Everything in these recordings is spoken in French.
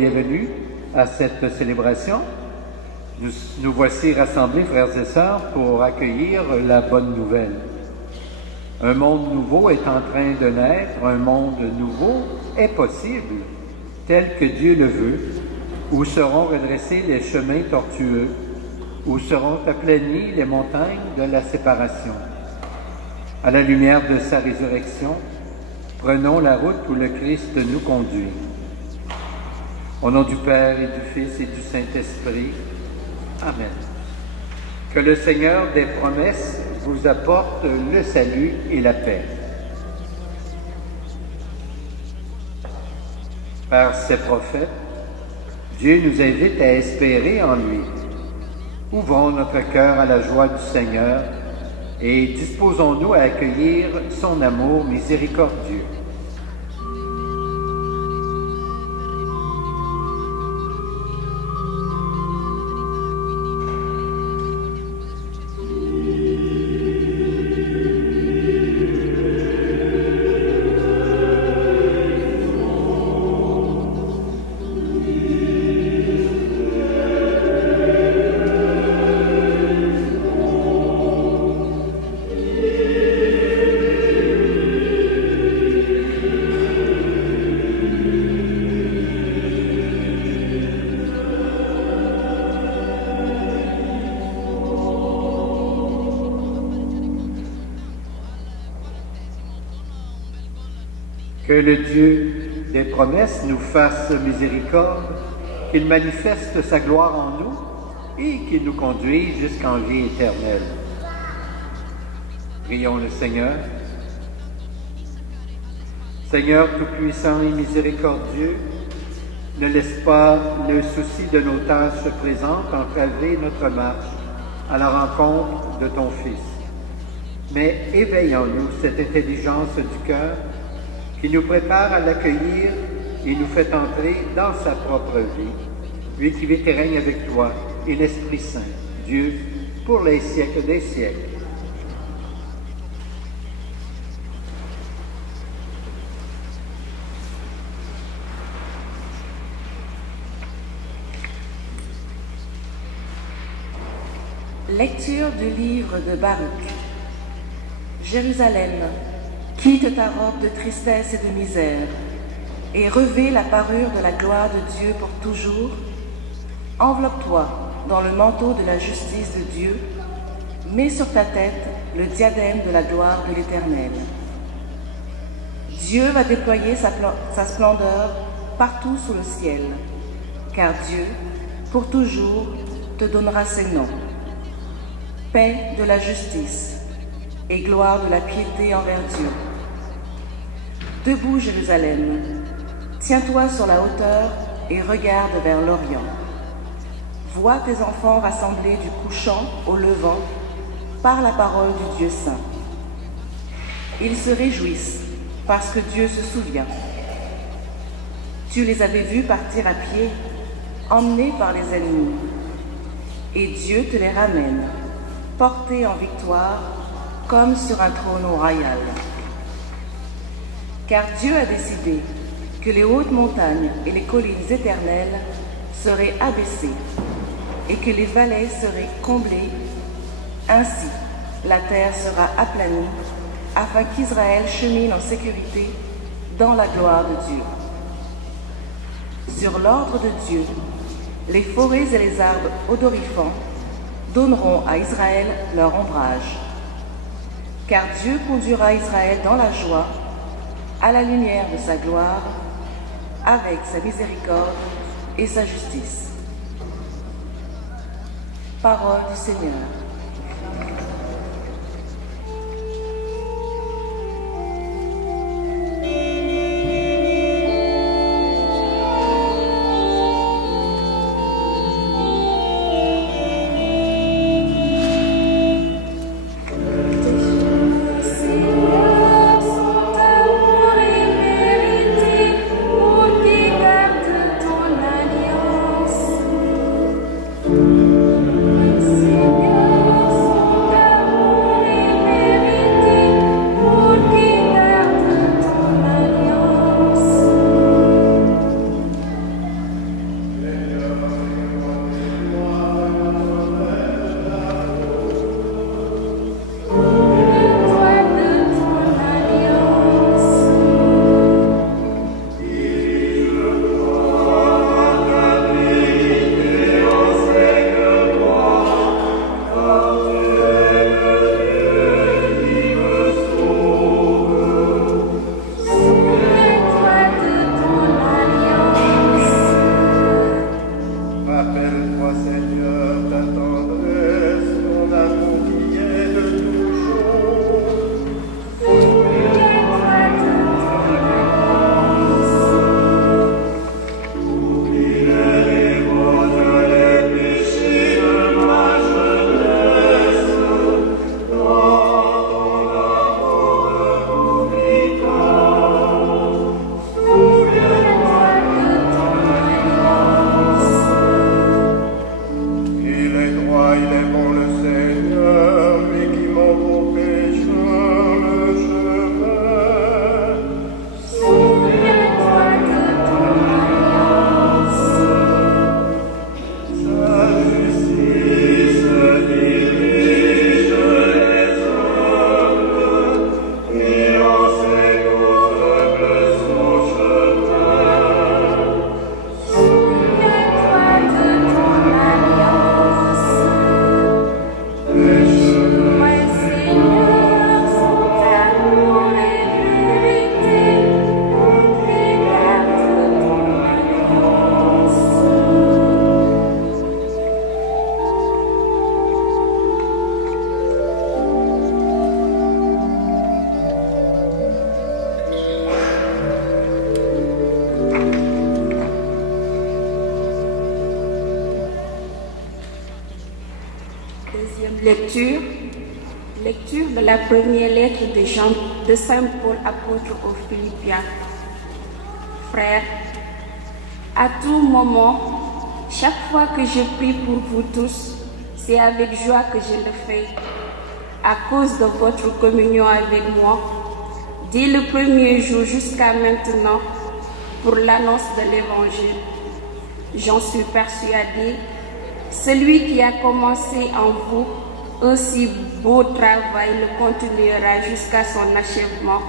bienvenue à cette célébration. Nous voici rassemblés, frères et sœurs, pour accueillir la bonne nouvelle. Un monde nouveau est en train de naître, un monde nouveau est possible, tel que Dieu le veut, où seront redressés les chemins tortueux, où seront aplanies les montagnes de la séparation. À la lumière de sa résurrection, prenons la route où le Christ nous conduit. Au nom du Père et du Fils et du Saint-Esprit, Amen. Que le Seigneur des promesses vous apporte le salut et la paix. Par ses prophètes, Dieu nous invite à espérer en lui. Ouvrons notre cœur à la joie du Seigneur et disposons-nous à accueillir son amour miséricordieux. Que le Dieu des promesses nous fasse miséricorde, qu'il manifeste sa gloire en nous et qu'il nous conduise jusqu'en vie éternelle. Prions le Seigneur. Seigneur tout-puissant et miséricordieux, ne laisse pas le souci de nos tâches présentes entraver notre marche à la rencontre de ton Fils. Mais éveille en nous cette intelligence du cœur qui nous prépare à l'accueillir et nous fait entrer dans sa propre vie, lui qui vit et règne avec toi et l'Esprit Saint, Dieu, pour les siècles des siècles. Lecture du livre de Baruch. Jérusalem, quitte ta robe de tristesse et de misère, et revêt la parure de la gloire de Dieu pour toujours. Enveloppe-toi dans le manteau de la justice de Dieu, mets sur ta tête le diadème de la gloire de l'Éternel. Dieu va déployer sa splendeur partout sous le ciel, car Dieu, pour toujours, te donnera ses noms. Paix de la justice et gloire de la piété envers Dieu. Debout, Jérusalem, tiens-toi sur la hauteur et regarde vers l'Orient. Vois tes enfants rassemblés du couchant au levant par la parole du Dieu saint. Ils se réjouissent parce que Dieu se souvient. Tu les avais vus partir à pied, emmenés par les ennemis, et Dieu te les ramène, portés en victoire comme sur un trône royal. Car Dieu a décidé que les hautes montagnes et les collines éternelles seraient abaissées et que les vallées seraient comblées. Ainsi, la terre sera aplanie afin qu'Israël chemine en sécurité dans la gloire de Dieu. Sur l'ordre de Dieu, les forêts et les arbres odorifants donneront à Israël leur ombrage. Car Dieu conduira Israël dans la joie, à la lumière de sa gloire, avec sa miséricorde et sa justice. Parole du Seigneur. Seigneur, il est pour le Seigneur, lui qui montre aux pécheurs le chemin. Souviens-toi de ton alliance. Sa justice dirige les hommes, il enseigne aux aveugles son chemin. Souviens-toi de ton alliance. Moi, Seigneur, son amour et vérité, regarde ton alliance. Deuxième lecture. Lecture de la première lettre de Saint Paul, apôtre aux Philippiens. Frères, à tout moment, chaque fois que je prie pour vous tous, c'est avec joie que je le fais, à cause de votre communion avec moi, dès le premier jour jusqu'à maintenant, pour l'annonce de l'Évangile. J'en suis persuadée, celui qui a commencé en vous un si beau travail le continuera jusqu'à son achèvement,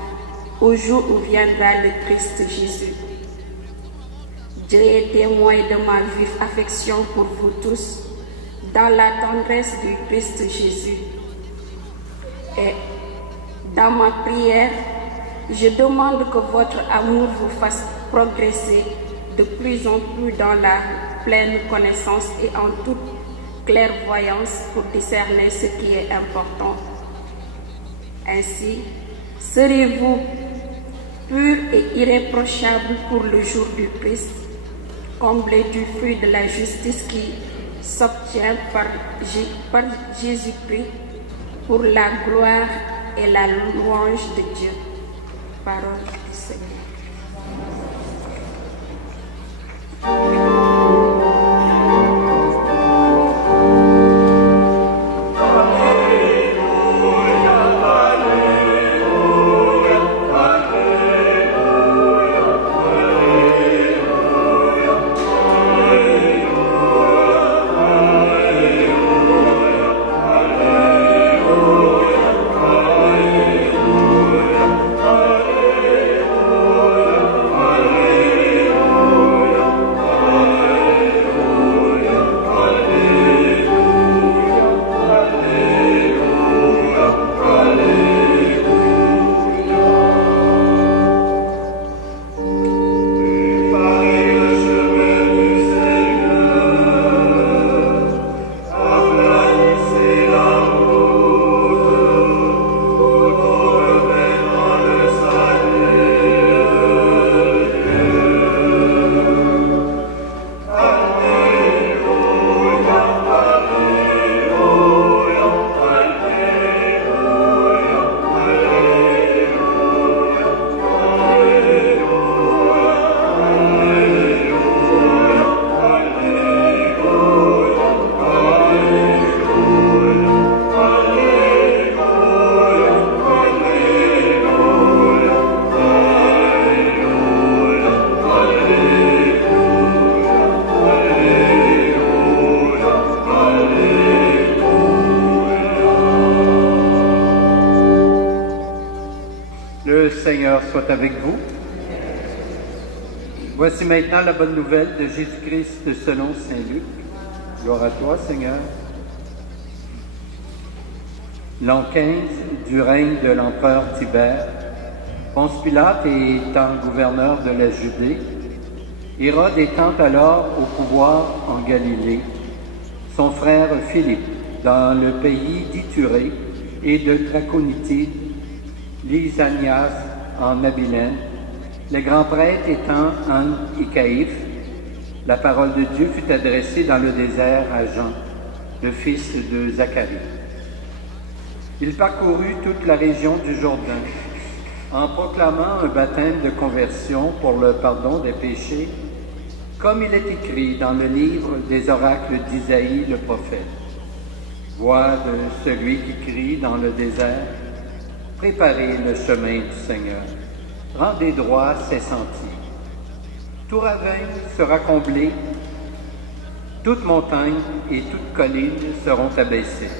au jour où viendra le Christ Jésus. Dieu est témoin de ma vive affection pour vous tous, dans la tendresse du Christ Jésus. Et dans ma prière, je demande que votre amour vous fasse progresser de plus en plus dans la pleine connaissance et en toute clairvoyance pour discerner ce qui est important. Ainsi, serez-vous purs et irréprochables pour le jour du Christ, comblés du fruit de la justice qui s'obtient par Jésus-Christ pour la gloire et la louange de Dieu. Parole du Seigneur. Seigneur soit avec vous. Voici maintenant la bonne nouvelle de Jésus-Christ selon saint Luc. Gloire à toi, Seigneur. L'an 15 du règne de l'empereur Tibère, Ponce Pilate étant gouverneur de la Judée, Hérode étant alors au pouvoir en Galilée, son frère Philippe dans le pays d'Ithurée et de Traconitide, Lysanias en Abilène, les grands prêtres étant Anne et Caïphe, la parole de Dieu fut adressée dans le désert à Jean, le fils de Zacharie. Il parcourut toute la région du Jourdain, en proclamant un baptême de conversion pour le pardon des péchés, comme il est écrit dans le livre des oracles d'Isaïe le prophète. Voix de celui qui crie dans le désert, préparez le chemin du Seigneur, rendez droit ses sentiers. Tout ravin sera comblé, toute montagne et toute colline seront abaissées.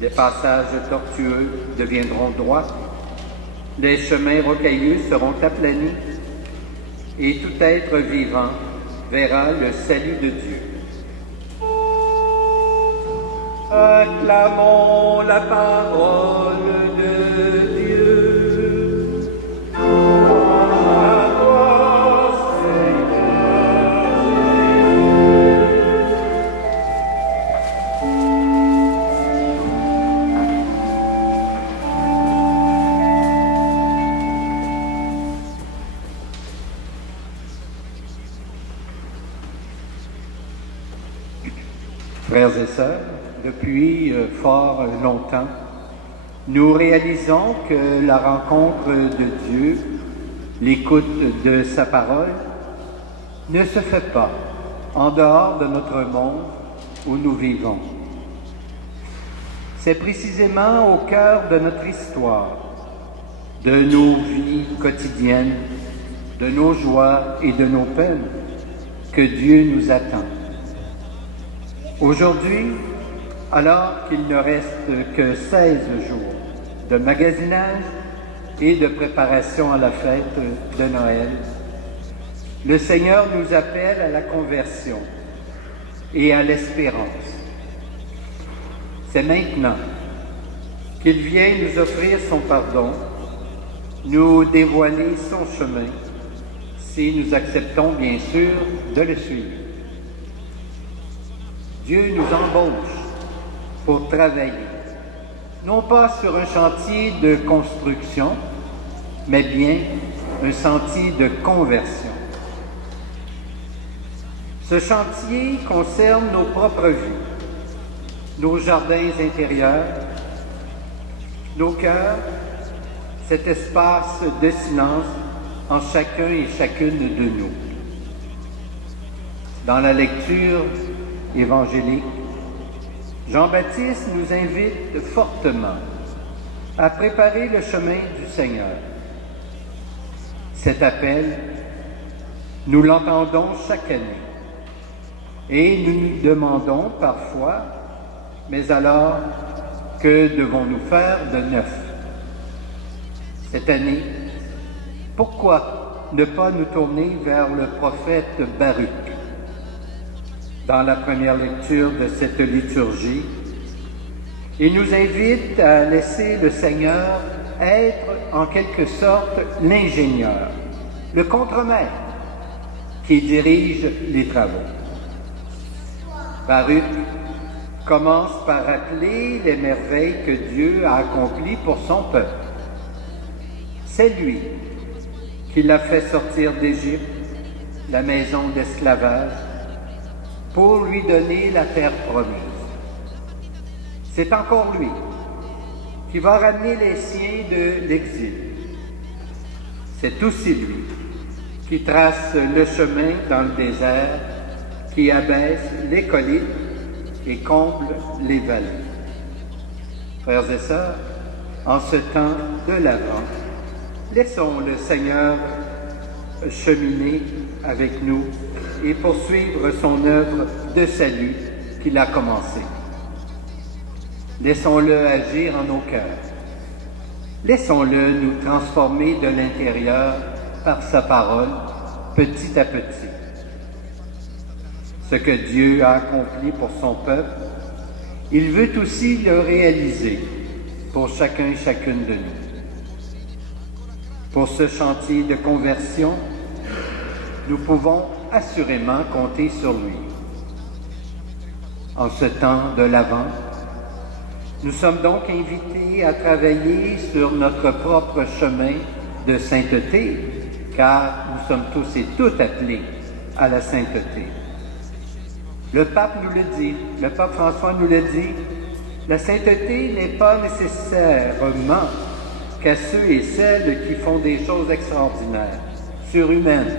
Les passages tortueux deviendront droits, les chemins rocailleux seront aplanis, et tout être vivant verra le salut de Dieu. Acclamons la parole de Dieu. À toi, Seigneur. Frères et sœurs, depuis fort longtemps, nous réalisons que la rencontre de Dieu, l'écoute de sa parole, ne se fait pas en dehors de notre monde où nous vivons. C'est précisément au cœur de notre histoire, de nos vies quotidiennes, de nos joies et de nos peines, que Dieu nous attend. Aujourd'hui, alors qu'il ne reste que 16 jours de magasinage et de préparation à la fête de Noël, le Seigneur nous appelle à la conversion et à l'espérance. C'est maintenant qu'il vient nous offrir son pardon, nous dévoiler son chemin, si nous acceptons bien sûr de le suivre. Dieu nous embauche pour travailler, non pas sur un chantier de construction, mais bien un chantier de conversion. Ce chantier concerne nos propres vies, nos jardins intérieurs, nos cœurs, cet espace de silence en chacun et chacune de nous. Dans la lecture évangélique, Jean-Baptiste nous invite fortement à préparer le chemin du Seigneur. Cet appel, nous l'entendons chaque année et nous nous demandons parfois, mais alors, que devons-nous faire de neuf? Cette année, pourquoi ne pas nous tourner vers le prophète Baruch? Dans la première lecture de cette liturgie, il nous invite à laisser le Seigneur être en quelque sorte l'ingénieur, le contremaître qui dirige les travaux. Baruch commence par rappeler les merveilles que Dieu a accomplies pour son peuple. C'est lui qui l'a fait sortir d'Égypte, la maison d'esclavage, pour lui donner la terre promise. C'est encore lui qui va ramener les siens de l'exil. C'est aussi lui qui trace le chemin dans le désert, qui abaisse les collines et comble les vallées. Frères et sœurs, en ce temps de l'Avent, laissons le Seigneur cheminer avec nous et poursuivre son œuvre de salut qu'il a commencée. Laissons-le agir en nos cœurs. Laissons-le nous transformer de l'intérieur par sa parole, petit à petit. Ce que Dieu a accompli pour son peuple, il veut aussi le réaliser pour chacun et chacune de nous. Pour ce chantier de conversion, nous pouvons assurément compter sur lui. En ce temps de l'Avent, nous sommes donc invités à travailler sur notre propre chemin de sainteté, car nous sommes tous et toutes appelés à la sainteté. Le pape nous le dit, le pape François nous le dit, la sainteté n'est pas nécessairement qu'à ceux et celles qui font des choses extraordinaires, surhumaines,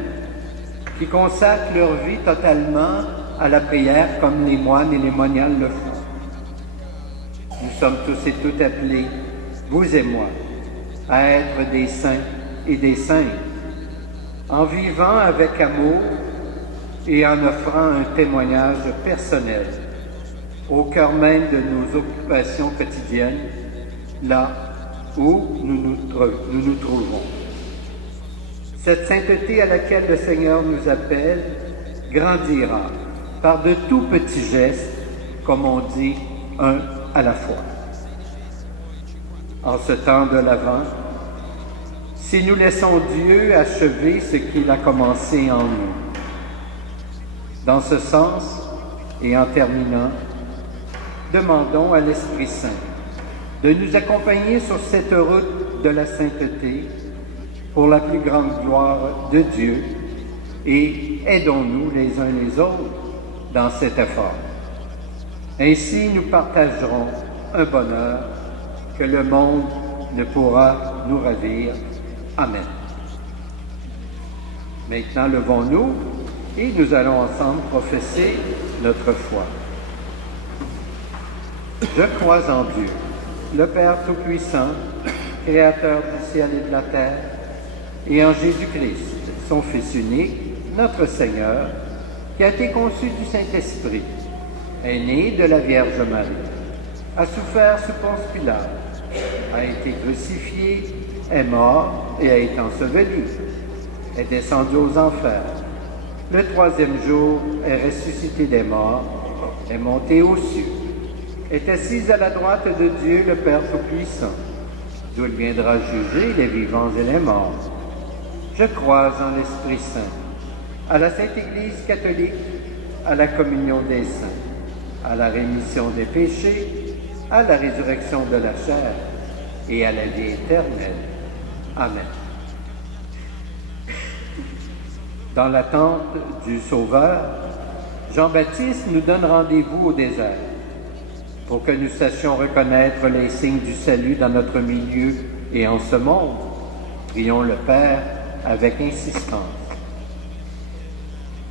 qui consacrent leur vie totalement à la prière comme les moines et les moniales le font. nous sommes tous et toutes appelés, vous et moi, à être des saints et des saintes, en vivant avec amour et en offrant un témoignage personnel au cœur même de nos occupations quotidiennes, là où nous nous trouvons. Cette sainteté à laquelle le Seigneur nous appelle grandira par de tout petits gestes, comme on dit, un à la fois. En ce temps de l'Avent, si nous laissons Dieu achever ce qu'il a commencé en nous. Dans ce sens, et en terminant, demandons à l'Esprit Saint de nous accompagner sur cette route de la sainteté pour la plus grande gloire de Dieu et aidons-nous les uns les autres dans cet effort. Ainsi, nous partagerons un bonheur que le monde ne pourra nous ravir. Amen. Maintenant, levons-nous et nous allons ensemble professer notre foi. Je crois en Dieu, le Père Tout-Puissant, Créateur du ciel et de la terre, et en Jésus-Christ, son Fils unique, notre Seigneur, qui a été conçu du Saint-Esprit, est né de la Vierge Marie, a souffert sous Ponce Pilate, a été crucifié, est mort et a été enseveli, est descendu aux enfers. Le troisième jour est ressuscité des morts, est monté aux cieux, est assis à la droite de Dieu le Père Tout-Puissant, d'où il viendra juger les vivants et les morts. Je crois en l'Esprit Saint, à la Sainte Église catholique, à la communion des saints, à la rémission des péchés, à la résurrection de la chair et à la vie éternelle. Amen. Dans l'attente du Sauveur, Jean-Baptiste nous donne rendez-vous au désert pour que nous sachions reconnaître les signes du salut dans notre milieu et en ce monde. Prions le Père avec insistance.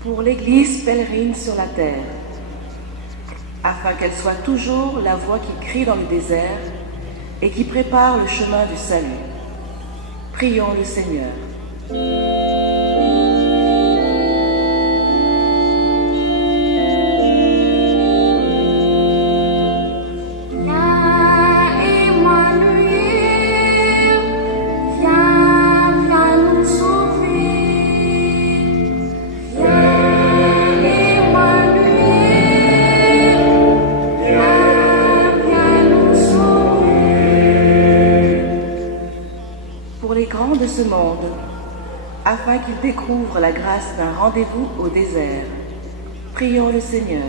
Pour l'Église pèlerine sur la terre, afin qu'elle soit toujours la voix qui crie dans le désert et qui prépare le chemin du salut. Prions le Seigneur. De ce monde, afin qu'il découvre la grâce d'un rendez-vous au désert. Prions le Seigneur.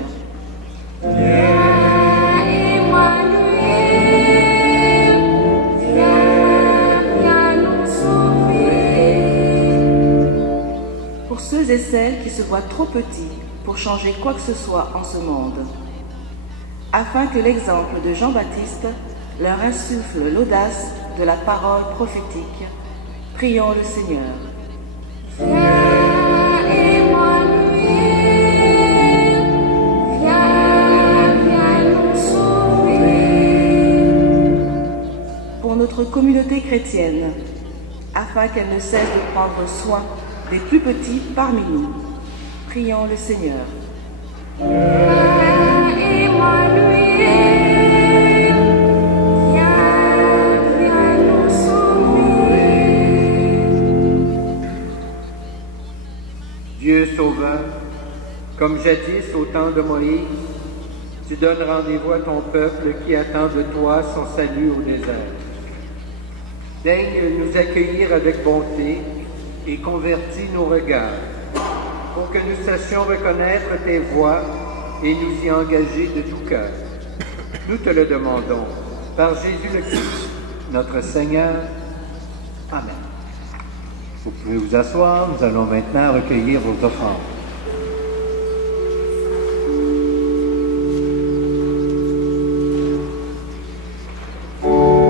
Pour ceux et celles qui se voient trop petits pour changer quoi que ce soit en ce monde, afin que l'exemple de Jean-Baptiste leur insuffle l'audace de la parole prophétique. Prions le Seigneur. Viens, Emmanuel, viens nous sauver. Pour notre communauté chrétienne, afin qu'elle ne cesse de prendre soin des plus petits parmi nous, prions le Seigneur. Dieu Sauveur, comme jadis au temps de Moïse, tu donnes rendez-vous à ton peuple qui attend de toi son salut au désert. Daigne nous accueillir avec bonté et convertis nos regards, pour que nous sachions reconnaître tes voies et nous y engager de tout cœur. Nous te le demandons, par Jésus le Christ, notre Seigneur. Amen. Vous pouvez vous asseoir, nous allons maintenant recueillir vos offrandes. Oh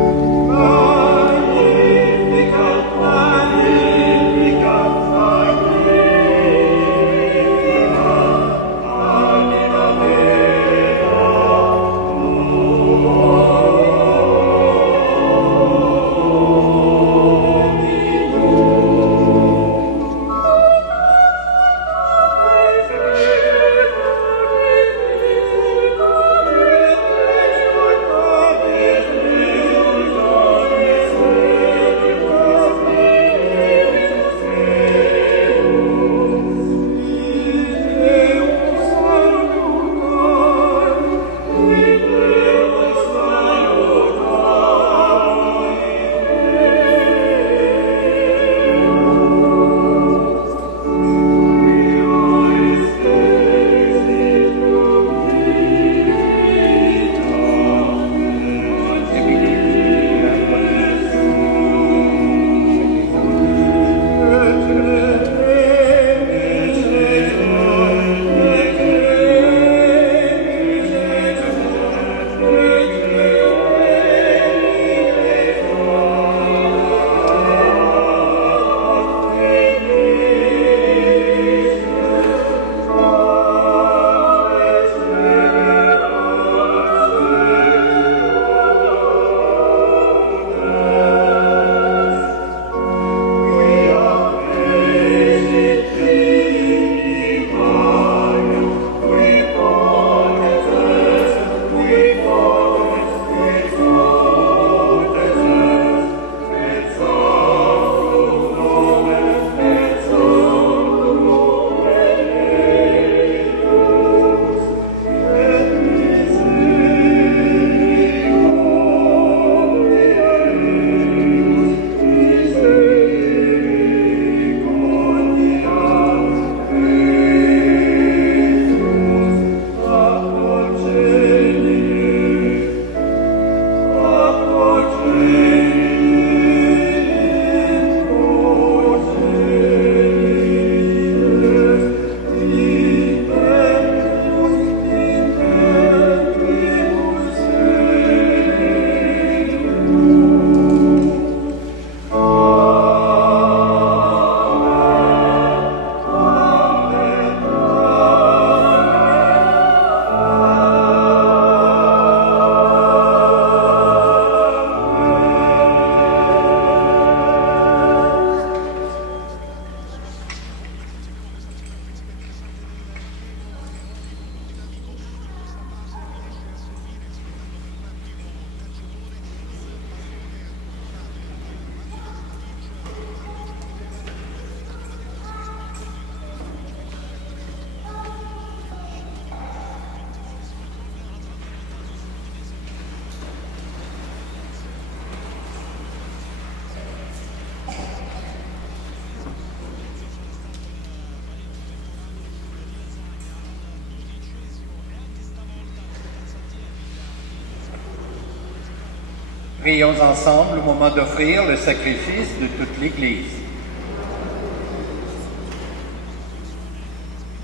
Prions ensemble au moment d'offrir le sacrifice de toute l'Église.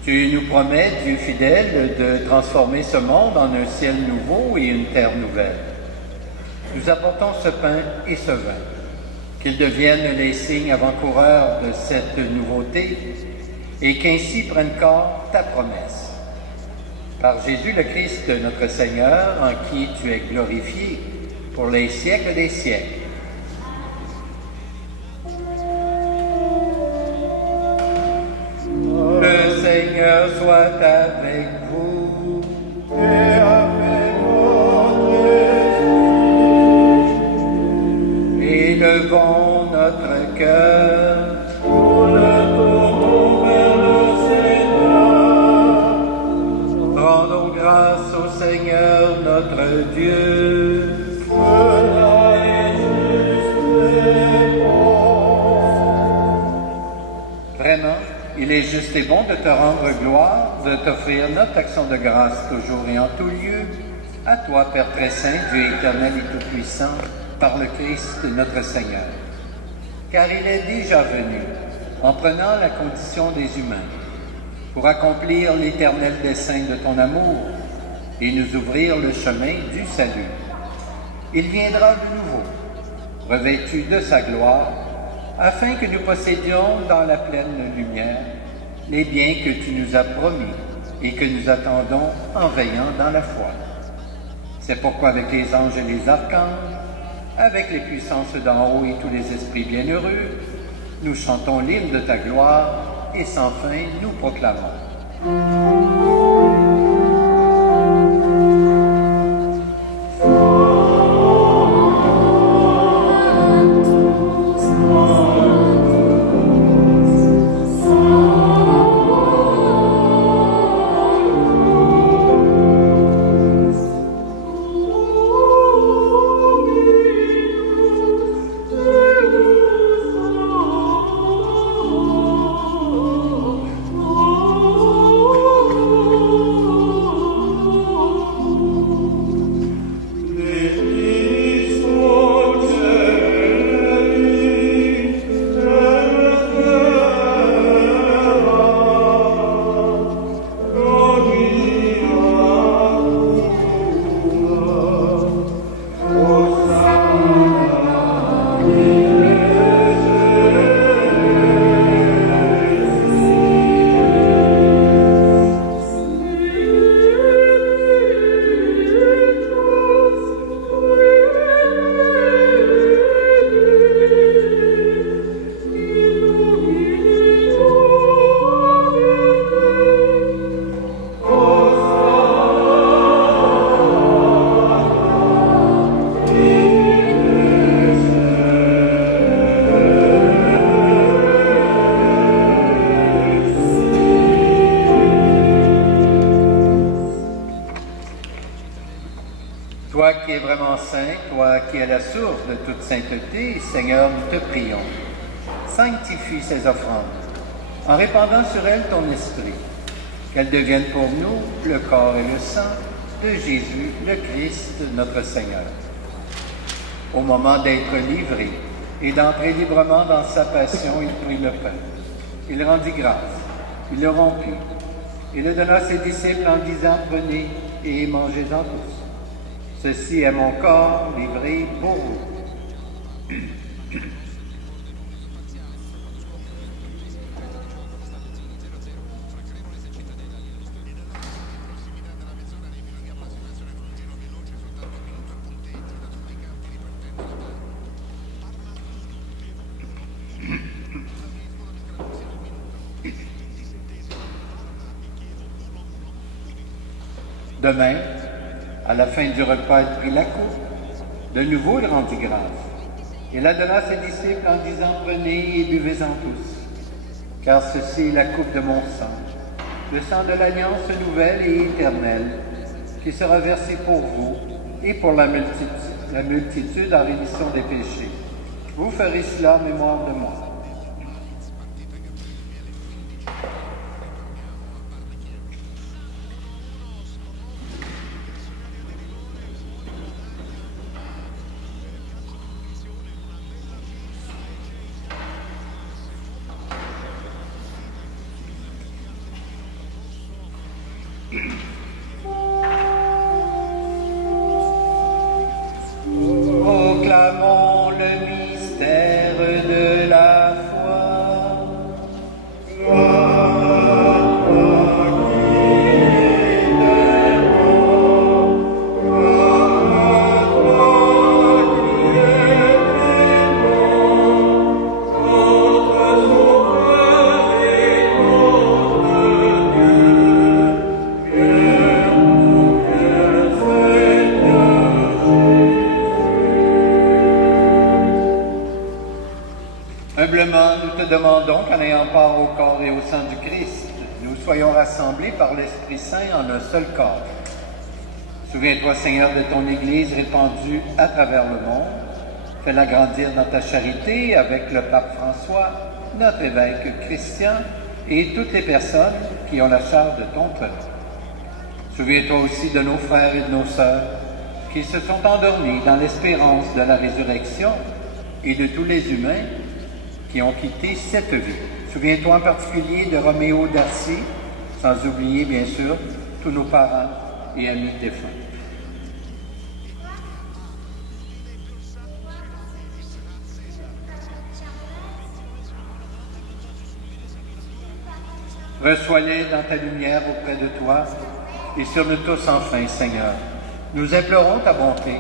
Tu nous promets, Dieu fidèle, de transformer ce monde en un ciel nouveau et une terre nouvelle. Nous apportons ce pain et ce vin, qu'ils deviennent les signes avant-coureurs de cette nouveauté et qu'ainsi prenne corps ta promesse. Par Jésus le Christ, notre Seigneur, en qui tu es glorifié pour les siècles des siècles. Le Seigneur soit avec vous. Et avec votre esprit, Élevons notre cœur. nous le tournons vers le Seigneur. Rendons grâce au Seigneur notre Dieu. Cela est juste et bon. Vraiment, il est juste et bon de te rendre gloire, de t'offrir notre action de grâce toujours et en tout lieu. À toi, Père très saint, Dieu éternel et tout-puissant, par le Christ notre Seigneur. Car il est déjà venu, en prenant la condition des humains, pour accomplir l'éternel dessein de ton amour et nous ouvrir le chemin du salut. Il viendra de nouveau, revêtu de sa gloire, afin que nous possédions dans la pleine lumière les biens que tu nous as promis et que nous attendons en veillant dans la foi. C'est pourquoi avec les anges et les archanges, avec les puissances d'en haut et tous les esprits bienheureux, nous chantons l'hymne de ta gloire et sans fin nous proclamons. Toi qui es vraiment saint, toi qui es la source de toute sainteté, Seigneur, nous te prions. Sanctifie ces offrandes, en répandant sur elles ton esprit, qu'elles deviennent pour nous le corps et le sang de Jésus, le Christ, notre Seigneur. Au moment d'être livré et d'entrer librement dans sa passion, il prit le pain. Il rendit grâce, il le rompit, et le donna à ses disciples en disant, prenez et mangez-en tous. Ceci est mon corps livré pour vous. Demain, à la fin du repas, il prit la coupe. De nouveau, il rendit grâce. Il la donna à ses disciples en disant, prenez et buvez-en tous, car ceci est la coupe de mon sang, le sang de l'alliance nouvelle et éternelle, qui sera versé pour vous et pour la multitude en rémission des péchés. Vous ferez cela en mémoire de moi. Proclamons le mystère de la foi. Humblement, nous te demandons qu'en ayant part au corps et au sang du Christ, nous soyons rassemblés par l'Esprit Saint en un seul corps. Souviens-toi, Seigneur, de ton Église répandue à travers le monde. Fais-la grandir dans ta charité avec le pape François, notre évêque Christian et toutes les personnes qui ont la charge de ton peuple. Souviens-toi aussi de nos frères et de nos sœurs qui se sont endormis dans l'espérance de la résurrection et de tous les humains qui ont quitté cette vie. Souviens-toi en particulier de Roméo Darcy, sans oublier bien sûr tous nos parents et amis défunts. Reçois-les dans ta lumière auprès de toi et sur nous tous enfin, Seigneur. Nous implorons ta bonté.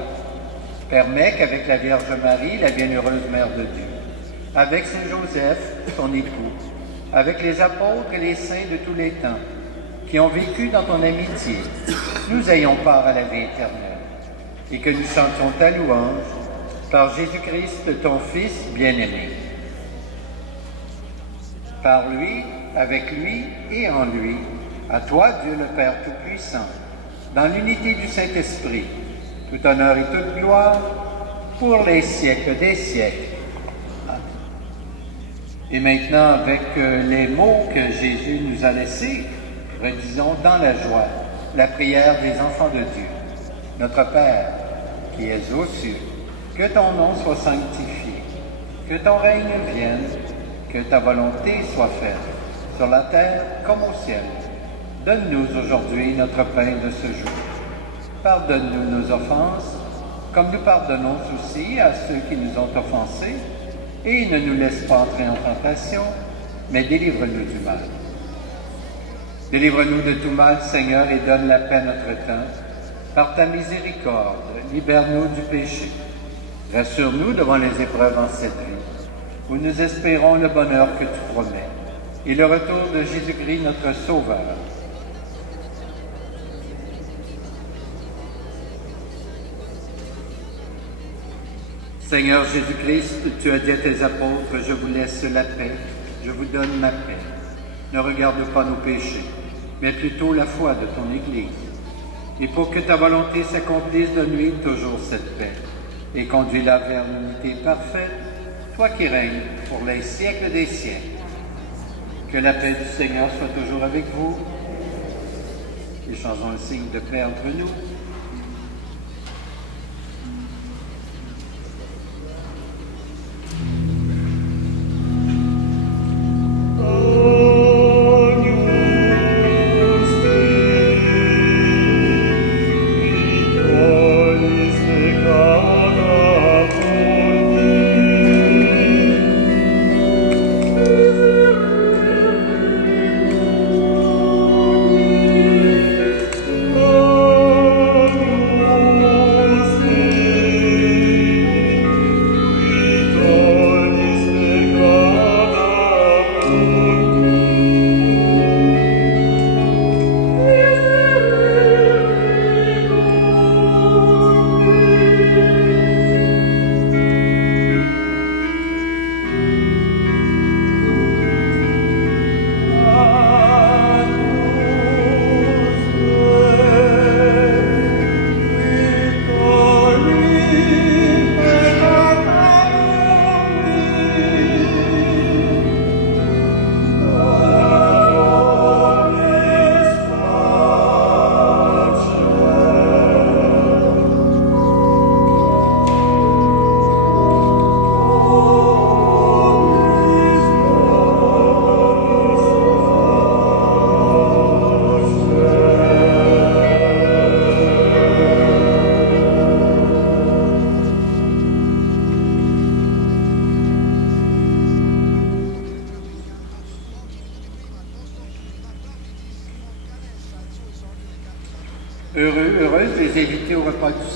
Permets qu'avec la Vierge Marie, la bienheureuse Mère de Dieu, avec Saint Joseph, ton époux, avec les apôtres et les saints de tous les temps, qui ont vécu dans ton amitié, nous ayons part à la vie éternelle, et que nous chantions ta louange par Jésus-Christ, ton Fils bien-aimé. Par lui, avec lui et en lui, à toi, Dieu le Père Tout-Puissant, dans l'unité du Saint-Esprit, tout honneur et toute gloire, pour les siècles des siècles. Et maintenant, avec les mots que Jésus nous a laissés, redisons dans la joie la prière des enfants de Dieu. Notre Père, qui es aux cieux, que ton nom soit sanctifié, que ton règne vienne, que ta volonté soit faite, sur la terre comme au ciel. Donne-nous aujourd'hui notre pain de ce jour. Pardonne-nous nos offenses, comme nous pardonnons aussi à ceux qui nous ont offensés, et ne nous laisse pas entrer en tentation, mais délivre-nous du mal. Délivre-nous de tout mal, Seigneur, et donne la paix à notre temps. Par ta miséricorde, libère-nous du péché. Rassure-nous devant les épreuves en cette vie, où nous espérons le bonheur que tu promets, et le retour de Jésus-Christ, notre Sauveur. Seigneur Jésus-Christ, tu as dit à tes apôtres, je vous laisse la paix, je vous donne ma paix. Ne regarde pas nos péchés, mais plutôt la foi de ton Église. Et pour que ta volonté s'accomplisse, donne-lui toujours cette paix, et conduis-la vers l'unité parfaite, toi qui règnes pour les siècles des siècles. Que la paix du Seigneur soit toujours avec vous. Échangeons le signe de paix entre nous. Oh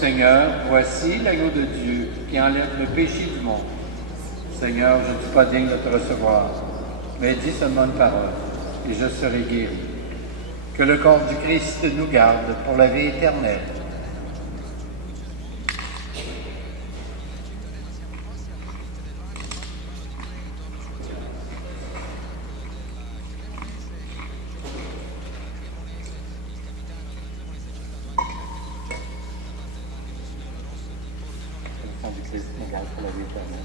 Seigneur, voici l'agneau de Dieu qui enlève le péché du monde. Seigneur, je ne suis pas digne de te recevoir, mais dis seulement une parole, et je serai guéri. Que le corps du Christ nous garde pour la vie éternelle. Le sang du Christ nous garde pour la vie éternelle.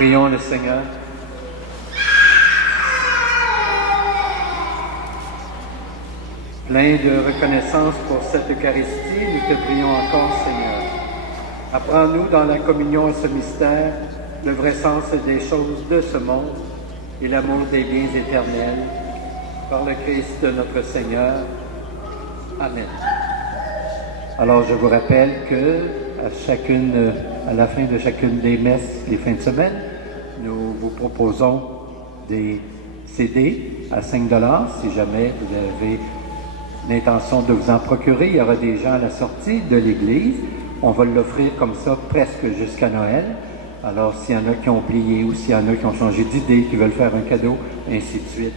Prions le Seigneur. Plein de reconnaissance pour cette Eucharistie, nous te prions encore, Seigneur. Apprends-nous dans la communion à ce mystère le vrai sens des choses de ce monde et l'amour des biens éternels. Par le Christ notre Seigneur. Amen. Alors, je vous rappelle que à la fin de chacune des messes, les fins de semaine, nous vous proposons des CD à 5 $. Si jamais vous avez l'intention de vous en procurer, il y aura des gens à la sortie de l'église. On va l'offrir comme ça presque jusqu'à Noël. Alors, s'il y en a qui ont oublié ou s'il y en a qui ont changé d'idée, qui veulent faire un cadeau, ainsi de suite.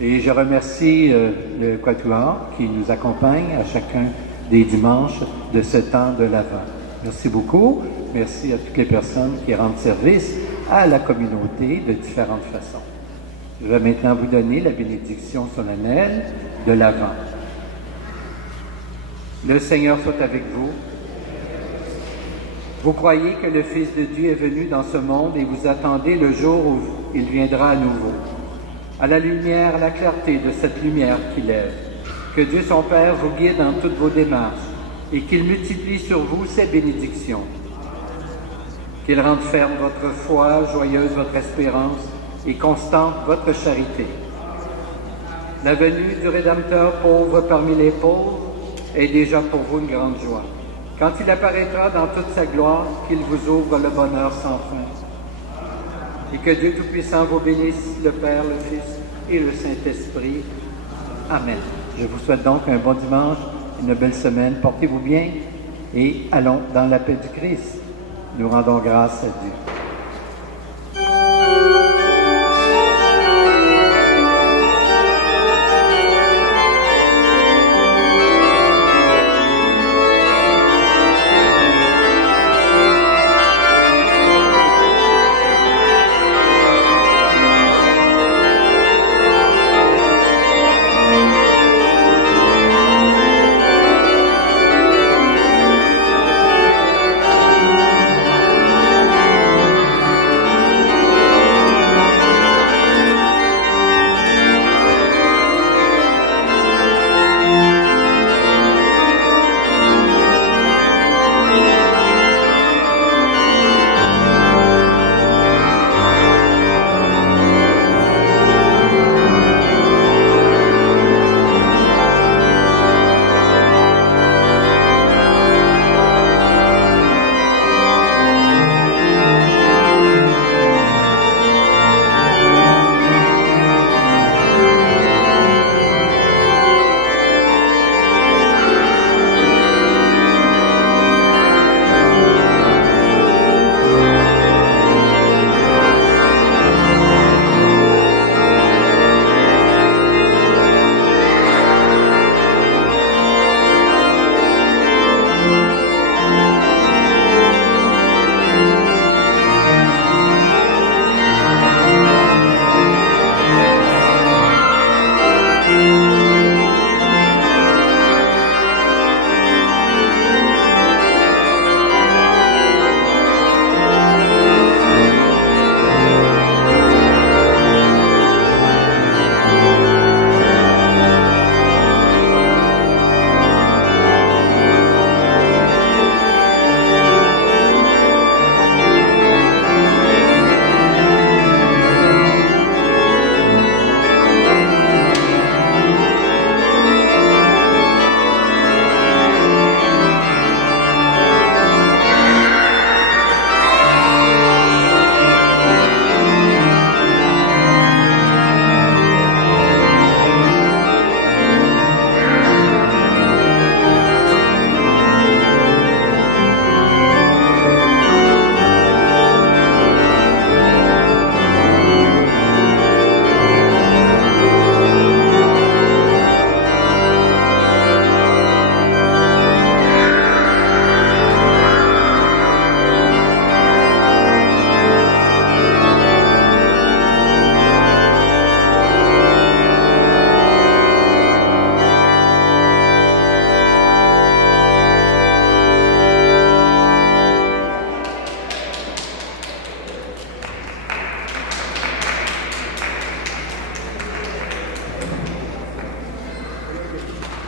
Et je remercie le Quatuor qui nous accompagne à chacun des dimanches de ce temps de l'Avent. Merci beaucoup. Merci à toutes les personnes qui rendent service à la communauté de différentes façons. Je vais maintenant vous donner la bénédiction solennelle de l'Avent. Le Seigneur soit avec vous. Vous croyez que le Fils de Dieu est venu dans ce monde et vous attendez le jour où il viendra à nouveau. À la lumière, à la clarté de cette lumière qui lève. Que Dieu son Père vous guide dans toutes vos démarches et qu'il multiplie sur vous ses bénédictions. Qu'il rende ferme votre foi, joyeuse votre espérance et constante votre charité. La venue du Rédempteur pauvre parmi les pauvres est déjà pour vous une grande joie. Quand il apparaîtra dans toute sa gloire, qu'il vous ouvre le bonheur sans fin. Et que Dieu Tout-Puissant vous bénisse, le Père, le Fils et le Saint-Esprit. Amen. Je vous souhaite donc un bon dimanche, une belle semaine. Portez-vous bien et allons dans la paix du Christ. Nous rendons grâce à Dieu.